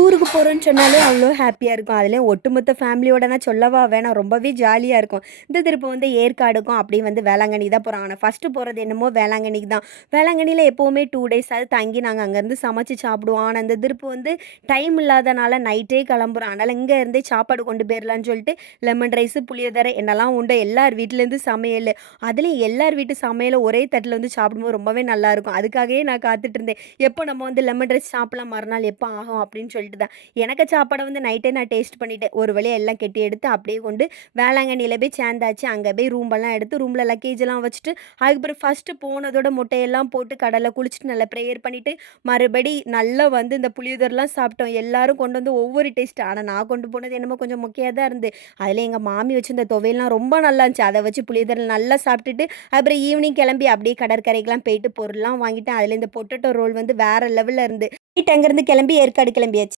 டூருக்கு போறோன்னு சொன்னாலே அவ்வளோ ஹாப்பியா இருக்கும். அதுலயும் ஒட்டுமொத்த ஃபேமிலியோடனா சொல்லவா வேணாம். ரொம்பவே ஜாலியா இருக்கும். இந்த திருப்பு வந்து ஏற்காடுக்கும் அப்படியே வந்து வேளாங்கண்ணி தான் போறோம். ஆனா ஃபர்ஸ்ட்டு போறது என்னமோ வேளாங்கண்ணிக்கு தான். வேளாங்கண்ணியில எப்பவுமே 2 டேஸாவது தங்கி நாங்க அங்கருந்து சமைச்சு சாப்பிடுவோம். ஆனா இந்த திருப்பு வந்து டைம் இல்லாதனால நைட்டே கிளம்புறோம். அதனால இங்க இருந்தே சாப்பாடு கொண்டு போயிரலான்னு சொல்லிட்டு லெமன் ரைஸு, புளியோதரை என்னலாம் உண்டோ எல்லார் வீட்லேருந்து சமையலு. அதுலயும் எல்லார் வீட்டு சமையலும் ஒரே தட்டுல வந்து சாப்பிடும்போது ரொம்பவே நல்லாயிருக்கும். அதுக்காகவே நான் காத்துட்டு இருந்தேன். எப்போ நம்ம வந்து லெமன் ரைஸ் சாப்பிடலாம் மறுநாள் எப்போ ஆகும் அப்படின்னு சொல்லிட்டு தான். எனக்கு சாப்பாட வந்து நைட்டே நான் டேஸ்ட் பண்ணிட்டேன். ஒரு வழியா எல்லாம் கெட்டி எடுத்து அப்படியே கொண்டு வேளாங்கண்ணியில போய் சேர்ந்தாச்சு. அங்க போய் ரூம்பெல்லாம் எடுத்து ரூம்ல லக்கேஜ்லாம் வச்சுட்டு, அதுக்கப்புறம் ஃபர்ஸ்ட்டு போனதோட மொட்டையெல்லாம் போட்டு கடல்ல குளிச்சுட்டு நல்லா ப்ரேயர் பண்ணிட்டு, மறுபடி நல்லா வந்து இந்த புளியோதரைலாம் சாப்பிட்டோம். எல்லாரும் கொண்டு வந்து ஒவ்வொரு டேஸ்ட். ஆனா நான் கொண்டு போனது என்னமோ கொஞ்சம் மொக்கையா தான் இருந்து. அதில எங்க மாமி வச்சிருந்த துவையல்லாம் ரொம்ப நல்லா இருந்துச்சு. அத வச்சு புளியோதரை நல்லா சாப்பிட்டுட்டு, அப்புறம் ஈவினிங் கிளம்பி அப்படியே கடற்கரைக்கெல்லாம் போயிட்டு பொருள்லாம் வாங்கிட்டு, அதில இந்த பொட்டேட்டோ ரோல் வந்து வேற லெவல்ல இருந்து. நைட் அங்கேருந்து கிளம்பி ஏற்காடு கிளம்பியாச்சு.